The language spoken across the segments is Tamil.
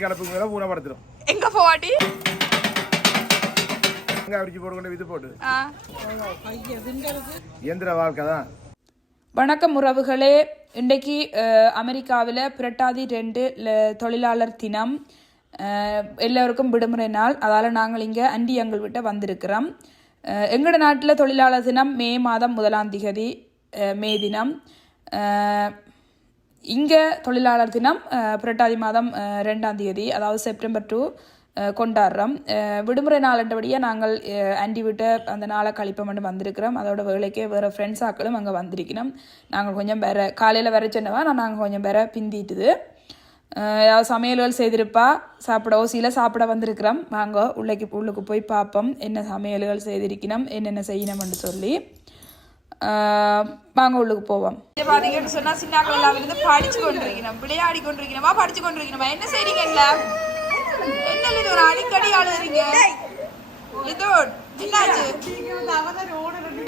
கலப்புக்கு ஊனப்படுத்துறோம். எங்க போவாடி இது போட்டு இயந்திர வாழ்க்கை தான். வணக்கம் உறவுகளே, இன்றைக்கு அமெரிக்காவில் புரட்டாதி 2 தொழிலாளர் தினம். எல்லோருக்கும் விடுமுறை நாள். அதால் நாங்கள் இங்கே அண்டியங்கள் விட்ட வந்திருக்கிறோம். எங்களோட நாட்டில் தொழிலாளர் தினம் மே மாதம் 1ஆம் தேதி மே தினம். இங்கே தொழிலாளர் தினம் புரட்டாதி மாதம் 2ஆம் தேதி, அதாவது செப்டம்பர் 2 கொண்டாடுறோம். விடுமுறை நாளண்டபடியே நாங்கள் ஆண்டி விட்டு அந்த நாளை கழிப்போம்னு வந்திருக்கிறோம். அதோட வேலைக்கே வேறு ஃப்ரெண்ட்ஸ் ஆக்களும் அங்கே வந்திருக்கணும். நாங்கள் கொஞ்சம் வேறு காலையில் வர சொன்னவா நாங்கள் கொஞ்சம் வேற பிந்திட்டுது. ஏதாவது சமையல்கள் செய்திருப்பா, சாப்பிட ஓசியில் சாப்பிட வந்திருக்கிறோம். வாங்க உள்ளுக்கு போய் பார்ப்போம் என்ன சமையல்கள் செய்திருக்கணும், என்னென்ன செய்யணும்னு சொல்லி. வாங்க உள்ளுக்கு போவோம். பார்த்தீங்கன்னு சொன்னால் சின்னாக்கள் எல்லாம் வந்து படிச்சு கொண்டிருக்கணும், விளையாடி கொண்டிருக்கணுமா, படிச்சு கொண்டிருக்கணுமா, என்ன செய்றீங்க? இல்லை என்ன இது ஒரு அடிக்கடி ஆளுறீங்க? இதோ என்னாச்சு?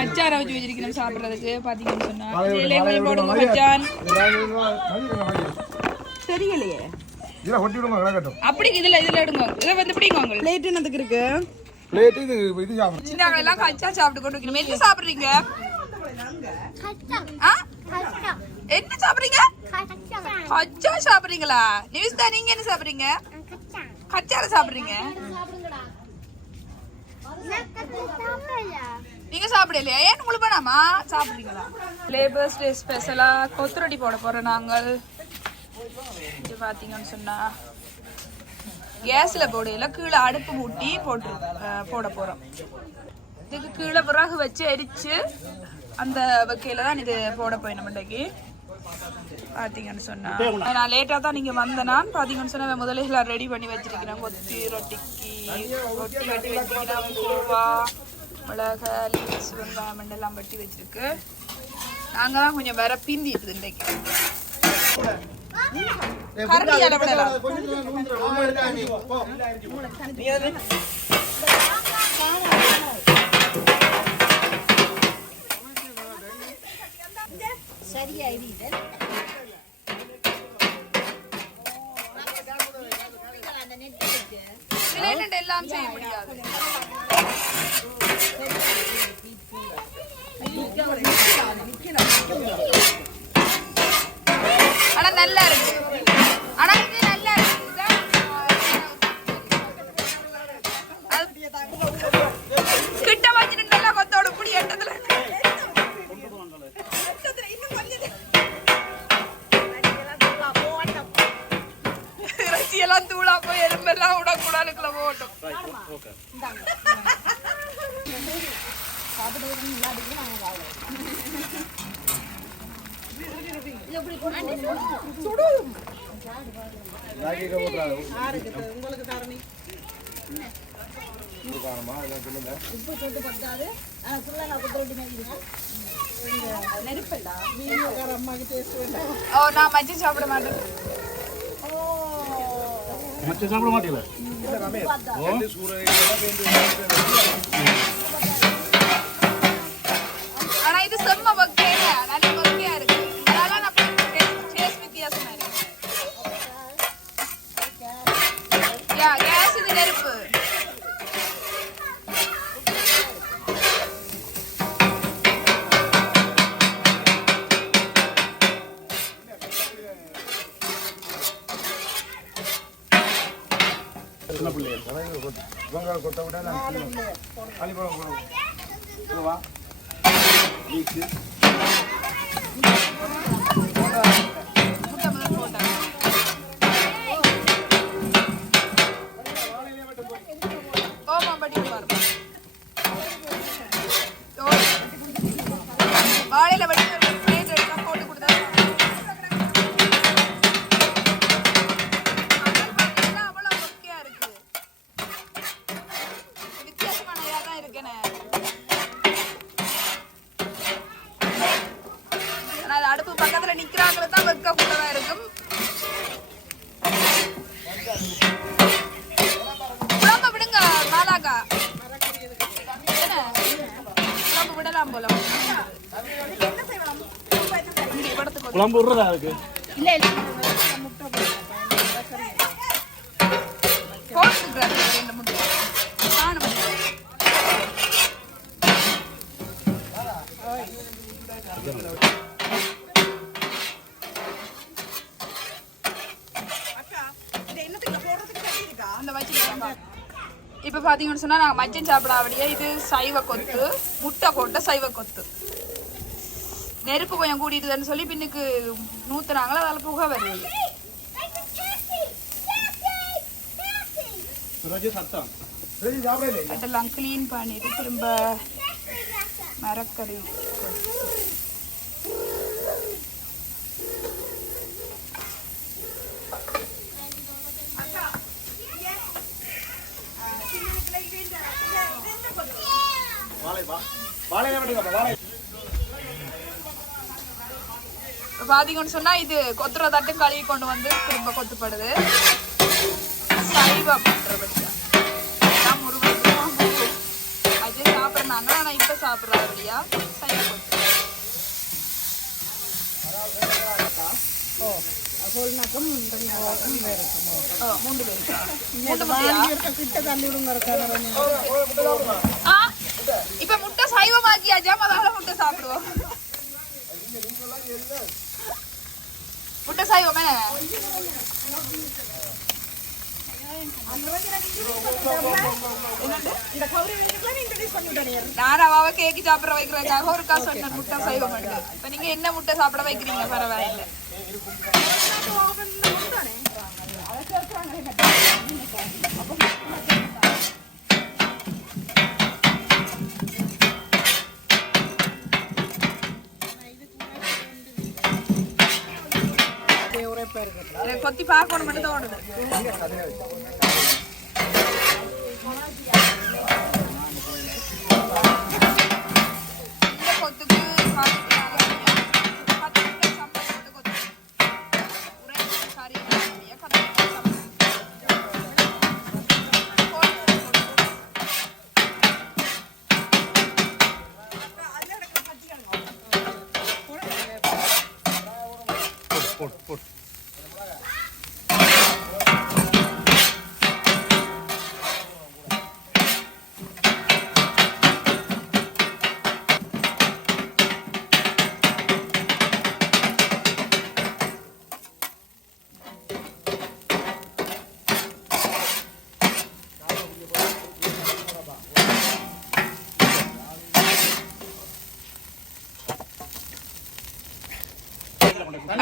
அச்சாரை வச்சு வச்சிருக்கணும் சாப்பிட்றதுக்கு. பார்த்தீங்கன்னு சொன்னால் போடுங்க மச்சான். தெரியலையே அப்படி இதுல எடுங்க. இதை வந்து பிடிங்க. பிளேட் என்னதுக்கு இருக்கு? பிளேட் இது இது சாப்பிடுங்க. சின்னாக்கள் எல்லாம் கச்சா சாப்பிட்டு கொண்டிருக்கணும். என்ன சாப்பிட்றீங்க? என்ன சாப்பிடுறீங்க? கச்சா சாப்பிடுறீங்களா? நிவிஸ்தா, நீங்க என்ன சாப்பிடுறீங்க? கச்சால சாப்பிடுறீங்க. நீங்க சாப்பிடலையா? ஏன் உங்களுக்கு வேணாமா? சாப்பிடுறீங்களா? லேபர்ஸ் டே ஸ்பெஷலா கொத்துரொட்டி போட போறோம் நாங்கள். இது பாத்தீங்கன்னு சொன்னா கேஸ்ல போடையில கீழே அடுப்பு மூட்டி போட போறோம். இதுக்கு கீழே விறகு வச்சு எரிச்சு அந்த வகையில தான் இது போட போய் நம்மளுக்கு. பார்த்தீங்கன்னு சொன்னா நான் லேட்டாக தான் நீங்கள் வந்தேனான்னு பார்த்தீங்கன்னு சொன்னால் முதல்ல ரெடி பண்ணி வச்சிருக்கிறேன். கொத்தி ரொட்டிக்கு ரொட்டி வெட்டி வச்சுக்கிறேன். கோவா, மிளகா, லீஸ், வெங்காயம் எல்லாம் வெட்டி வச்சிருக்கு. நாங்கள் தான் கொஞ்சம் வேற பிந்திட்டு இன்றைக்கு கரண்டியால விடலாம். எல்லாம் செய்ய முடியாது. ஆனா நல்லா இருக்கு. ஆனா இது நல்லா இருக்கு. கிட்ட வச்சுட்டு நல்லா கொத்தோட புடி எட்டத்துல இறைச்சியெல்லாம் தூளா போய் எறும்பெல்லாம் விடக்கூடாதுக்குள்ள போட்டோம். நான் மச்சி சாப்பிட மாட்டேன். சாப்பிட மாட்டீங்களா? ஆனா இது செம்ம வகையா நல்ல வகையா இருக்கு. அதனால நான் டேஸ்ட் வித்தியாசமா இருக்கு. யா கேஸ் இது நெருப்பு. கொத்த விட வாழையில வடி போட்டு கொடுத்தா அடுப்பு பக்கத்துல நிக்கிறாங்கள தான் வெக்க கூடதான் இருக்கும். குழம்பு விடுங்க மாலாக்கா. குழம்பு விடலாம் போல. குழம்பு விடுறதா இருக்கு. இல்ல அந்த வச்சிருக்கேன். இப்போ பார்த்தீங்கன்னு சொன்னால் நாங்கள் மச்சம் சாப்பிடாபடியே இது சைவ கொத்து, முட்டை போட்ட சைவ கொத்து. நெருப்பு கொஞ்சம் கூட்டிட்டுதுன்னு சொல்லி பின்னுக்கு நூற்றுனாங்களா, அதில் புகை வருது. அதெல்லாம் க்ளீன் பண்ணிட்டு திரும்ப மரக்கறி பாத்தீங்கன்னு சொன்னா இது கொத்துற தட்டு கழுவி கொண்டு வந்து திரும்ப கொத்துப்படுது. சைவம் அது சாப்பிட்றாங்க. ஆனா இப்ப சாப்பிட்றாங்க இல்லையா சைவ கொத்து. இப்ப முட்டை சைவமாக்கியாச்சா, அதால முட்டை சாப்பிடுவோம். முட்டை சைவமே நானாவ கேக்கு சாப்பிட வைக்கிறதுக்காக ஒரு காசு சொன்ன முட்டை சைவம். இப்ப நீங்க என்ன முட்டை சாப்பிட வைக்கிறீங்க? பரவாயில்லை. கொத்தி பார்க்கணும் மட்டும் தோணுது. இந்த கொத்துக்கு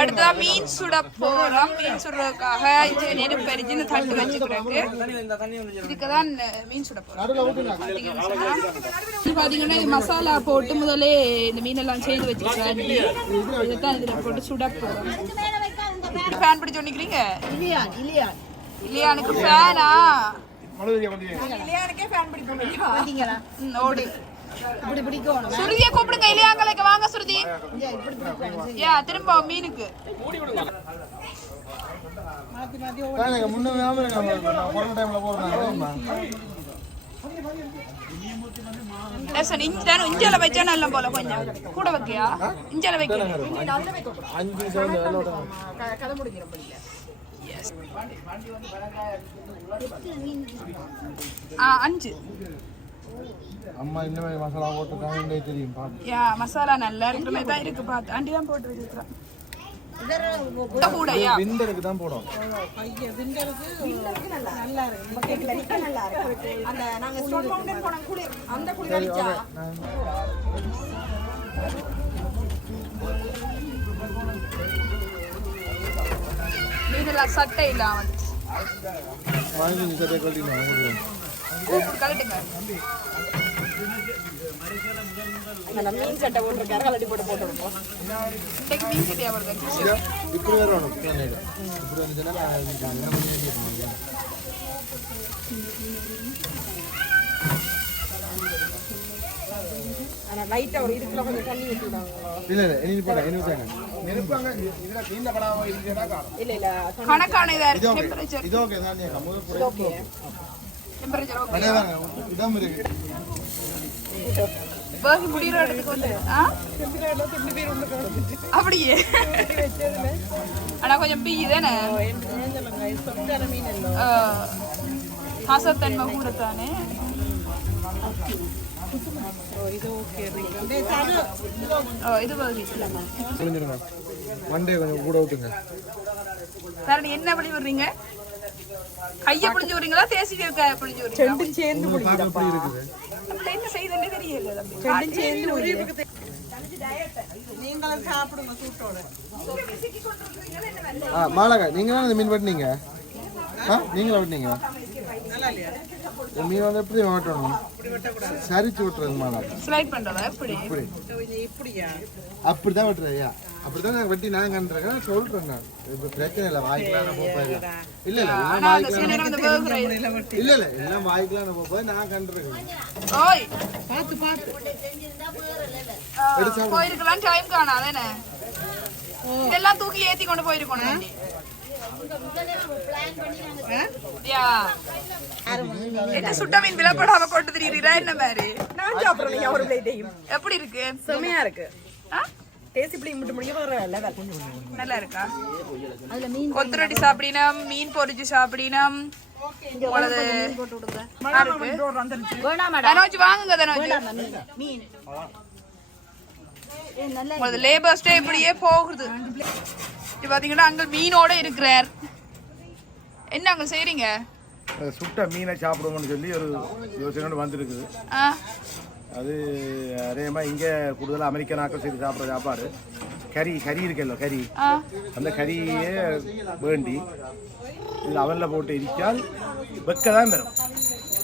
அடுத்ததா மீன் சுட போறோம். மீன் சுடுறதுக்காக நெருப்பு அரிச்சு தட்டு வச்சுக்கிறதுக்கு இதுக்குதான் மீன் சுட போறோம். பாத்தீங்கன்னா இது மசாலா போட்டு முதலே இந்த மீனெல்லாம் செய்து வச்சுக்கிறேன். இதுதான் இதுல போட்டு சுட போறோம். ஃபேன் பிடிச்சு ஒண்ணிக்கிறீங்க? இல்லையானுக்கு ஃபேனா? இல்லையானுக்கே ஃபேன் பிடிக்கும். ஓடு சுருதியை கூப்பிடுங்க. இல்லையாங்களுக்கு வாங்க சுருதி. திரும்ப மீனுக்கு இஞ்சால வச்சா நல்ல போல. கொஞ்சம் கூட வைக்கியா? இஞ்சால வைக்க 5. அம்மா இந்த மாதிரி மசாலா போட்டு காண்டே தெரியும் பாத்து. மசாலா நல்லா இருக்கிற மாதிரி தான் இருக்கு. பாத்து ஆண்டி தான் போட்டு வச்சிருக்கா. கூடயா விண்டருக்கு தான் போடும். ஐயா விண்டருக்கு நல்லா இருக்கு. நல்லா இருக்கு. அந்த நாங்க ஸ்டோர் மவுண்டன் போன குளி அந்த குளி அடிச்சா இதெல்லாம் சட்டை இல்லாம வந்துச்சு. வாங்கி நீ சட்டை கழட்டினா உங்களுக்கு கழட்டுங்க. மீன் சட்டை போட்டுருக்காரு. கழட்டி போட்டு போட்டுருப்போம். இன்னைக்கு மீன் சட்டையா போடுறது இப்படி வரணும். இப்படி வந்துச்சுன்னா லைட்டா ஒரு இதுக்குள்ள கொஞ்சம் தண்ணி ஊத்திடுவாங்க. இல்ல இல்ல இனி போடா இனி ஊத்தாங்க. நெருப்பாங்க இதுல தீண்ட படாம இருக்கேடா காரணம். இல்ல இல்ல கணக்கான டெம்பரேச்சர் இது ஓகே தான். நீங்க முதல்ல போடு. Okay temperature okay. அடேவாங்க இதாம் இருக்கு. பாக்கி முடிற இடத்துக்கு வந்து ரெண்டு பேர் உள்ள போறது. அப்படியே ஆனா கொஞ்சம் பீயுதானே. ஏஞ்சலங்க சொந்தர மீன் இல்ல. காசத்தன்மை கூட தானே. இது ஓகே ரெண்டு சாது. இது பாருங்க புரிஞ்சுங்க. மண்டே கொஞ்சம் கூட விட்டுங்க. சார் என்ன பண்ணி வர்றீங்க? கையை பிடிஞ்சு விடுறீங்களா தேசி காய பிடிஞ்சு விடுறீங்களா ரெண்டும் சேர்ந்து எப்படி இருக்குது அப்படி என்ன செய்யுதுன்னே தெரியல ரெண்டும் சேர்ந்து நீங்களும் சாப்பிடுங்க சூட்டோட. மாலகா நீங்க தான் இந்த மீன் வெட்டினீங்க நீங்களா வெட்டினீங்க இந்த மீன் வந்து எப்படி வெட்டணும் சரிச்சு விட்டுறது மாலகா ஸ்லைட் பண்றதா எப்படி இப்படி இப்படியா அப்படிதான் வெட்டுறதையா அப்படிதான் நான் வெட்டி நான் கண்டுறேன் சொல்றேன் நான் இப்ப பிரச்சனை இல்லை வாய்க்கலாம் நான் போய் இல்ல இல்ல எல்லாம் வாய்க்கலாம் இல்ல இல்ல எல்லாம் வாய்க்கலாம் நான் போய் நான் கண்டுறேன் ஓய் பார்த்து பார்த்து போயிருக்கலாம் டைம் காணாதேனே இதெல்லாம் தூக்கி ஏத்தி கொண்டு போயிருக்கணும் என்ன சுட்ட மீன் விலப்படாம கொண்டு திரியுறா என்ன மாதிரி நான் சாப்பிடுறேன் ஒரு பிளேட்டையும். எப்படி இருக்கு செமையா இருக்கு. டேஸ்ட் இப்படி முட்டு முடிய வர லெவல். நல்லா இருக்கா கொத்துரொட்டி சாப்பிடினம் மீன் பொரிச்சு சாப்பிடினம் தனோஜ் வாங்குங்க தனோஜ் லேபர்ஸ் டே இப்படியே போகுது பாத்தீங்கன்னா அங்க மீனோட இருக்கிறார் என்ன அங்க செய்றீங்க சுட்ட மீனை சாப்பிடுவோம்னு சொல்லி ஒரு யோசனை வந்துருக்குது அது அதேமா இங்கே கூடுதலாக அமெரிக்க நாட்கள் செய்து சாப்பிட்ற சாப்பாடு கறி இருக்குல்ல கறி அந்த கறியே வேண்டி இது அவனில் போட்டு இடித்தால் வெக்க தான் வரும்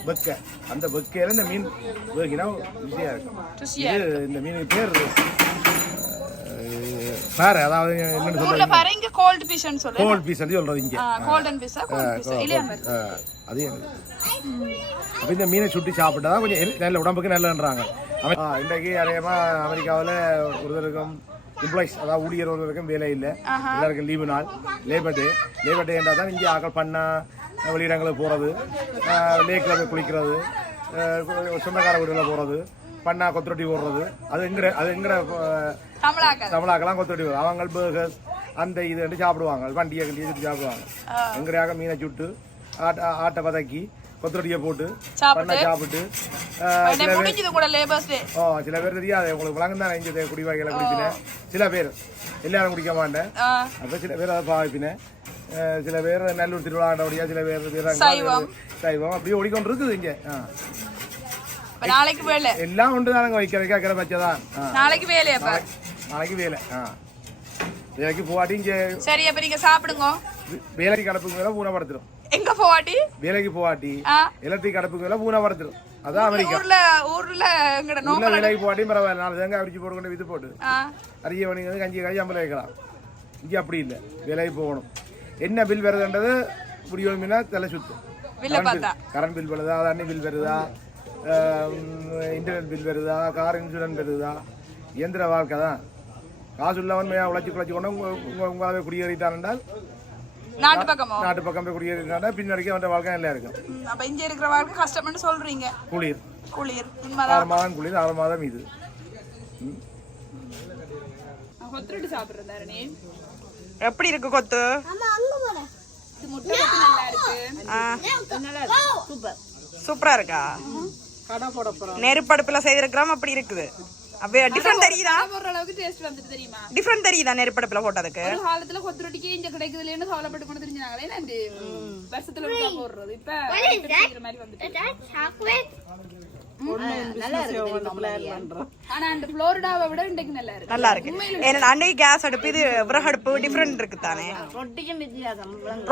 வெக்க அந்த வெக்கையில் இந்த மீன் வேகினா ருசியாக இருக்கும் இது இந்த மீனுக்கு பேர் பாரு அதாவது என்னன்னு சொல்றீங்க கோல்ட் பீஸ்ன்னு சொல்றேன் கோல்ட் பீஸ் சொல்றது இங்கே கோல்டன் பீஸா கோல்ட் பீஸ் இல்லையா அதே அப்போ இந்த மீனை சுட்டி சாப்பிட்டா தான் கொஞ்சம் நல்ல உடம்புக்கு நல்லன்றாங்க இன்றைக்கு நிறையமா அமெரிக்காவில் ஒருத்தருக்கும் எம்ப்ளாயிஸ் அதாவது ஊழியர் ஒருவருக்கும் வேலை இல்லை எல்லாருக்கும் லீவு நாள் லேபர் டே என்றால் தான் இங்கே ஆக்கள் பண்ண வெளியிடங்களுக்கு போகிறது லேக்கில் போய் குளிக்கிறது சொந்தக்கார வீடுகளில் போகிறது பண்ணா கொத்துரொட்டி போடுறது அது எங்கட தமிழாக்கெல்லாம் கொத்துரொட்டி போடுறது அவங்க பர்கர்ஸ் அந்த இது சாப்பிடுவாங்க வண்டியை கண்டி சுட்டு சாப்பிடுவாங்க எங்கடையாக மீனை சுட்டு ஆட்டை வதக்கி கொத்துரொட்டியை போட்டு பண்ண சாப்பிட்டு சில பேர் தெரியாது உங்களுக்கு விளங்கு தான் இங்கே குடிவாய்களை குடிப்பினேன் சில பேர் எல்லாரும் குடிக்க மாட்டேன் அப்போ சில பேர் அதை பாவிப்பினேன் சில பேர் நல்லூர் திருவிழாண்டபடியா சில பேர் சைவம் அப்படியே ஓடிக்கொண்டு இருக்குது இங்கே நாளைக்கு வேலை எல்லாம் உண்டு தானங்க வைக்கிற பச்சதான் நாளைக்கு வேலையா நாளைக்கு வேலை வேலைக்கு போவாட்டி இங்க சரி அப்ப நீங்க சாப்பிடுங்க வேலைக்கு கடப்புக்கு மேல ஊனப்படுத்துரும் எங்க போவாட்டி வேலைக்கு போவாட்டி எலக்ட்ரிக் கடப்புக்கு மேல ஊனப்படுத்துரும் அதான் அமெரிக்கா ஊர்ல எங்கட ஊர்ல வேலைக்கு போவாட்டி பரவாயில்ல 4 தேங்காய் அடிச்சு போட்டு இது போட்டு அரிய வணிகம் கஞ்சி ஐம்பது வைக்கலாம் இங்க அப்படி இல்லை வேலைக்கு போகணும் என்ன பில் வருதுன்றது முடியும்னா தலை சுத்தும் கரண்ட் பில் வருதா தண்ணி பில் வருதா இன்டர்நெட் பில் வருதா கார் இன்சூரன்ஸ் வருதா இயந்திர வாழ்க்கை தான் காசு உள்ளவன் உழைச்சி கொண்டு உங்களாவே குடியேறிட்டான் என்றால் நாட்டு பக்கம் போய் குடியேறிட்டாண்டா பின்னாடிக்கு அவன் வாழ்க்கை நல்லா இருக்கும் அப்ப இங்க இருக்கிற வாழ்க்கை கஷ்டம்னு சொல்றீங்க குளிர் 6 மாதம் குளிர் 6 மாதம் இது கொத்துட்டு சாப்பிடுறதாரு நீ எப்படி இருக்கு கொத்து சூப்பரா இருக்கா நெருப்படுப்புல செய்திருக்கிறோம் அப்படி இருக்குது அப்படியே டிஃபரண்ட் தெரியுதா அளவுக்கு டேஸ்ட் வந்துட்டு தெரியுமா டிஃபரண்ட் தெரியுதா நெருப்படுப்புல போட்டதுக்கு ஒரு காலத்துல கொத்துரொட்டிக்கு இங்க கிடைக்குதுலன்னு கவலைப்பட்டு கொண்டு தெரிஞ்சாங்களே நான் வருஷத்துல போடுறது இப்ப மாதிரி வந்துட்டு ஆனா அந்த புளோரிடாவை விட இன்றைக்கு நல்லா இருக்கு ஏன்னா அன்னைக்கு கேஸ் அடுப்பு இது விறகு அடுப்பு டிஃபரெண்ட் இருக்கு தானே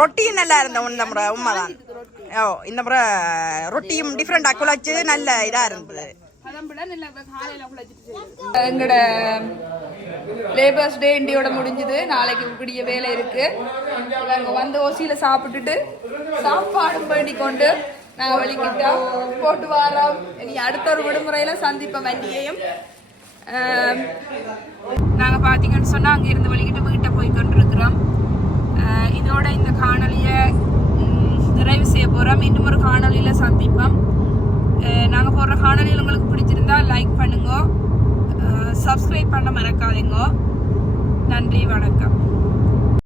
ரொட்டியும் நல்லா இருந்த இந்த முறை உண்மைதான் இந்த முறை ரொட்டியும் டிஃபரெண்டா குழச்சு நல்ல இதா இருந்தது எங்கட லேபர்ஸ் டே இண்டியோட முடிஞ்சது நாளைக்கு இப்படிய வேலை இருக்கு இவங்க வந்து ஓசியில சாப்பிட்டுட்டு சாப்பாடும் பண்ணி கொண்டு நாங்கள் வலிக்கிட்டா போட்டு வாரோம் இனி அடுத்த ஒரு விடுமுறையில சந்திப்போம் வண்டியையும் நாங்கள் பார்த்தீங்கன்னு சொன்னால் அங்கே இருந்து வலிக்கிட்டு வீட்டை போய் கொண்டிருக்கிறோம் இதோட இந்த காணொலியை நிறைவு செய்ய போகிறோம் இன்னும் ஒரு காணொலியில் சந்திப்போம் நாங்கள் போடுற காணொலியில் உங்களுக்கு பிடிச்சிருந்தா லைக் பண்ணுங்க சப்ஸ்கிரைப் பண்ண மறக்காதீங்க நன்றி வணக்கம்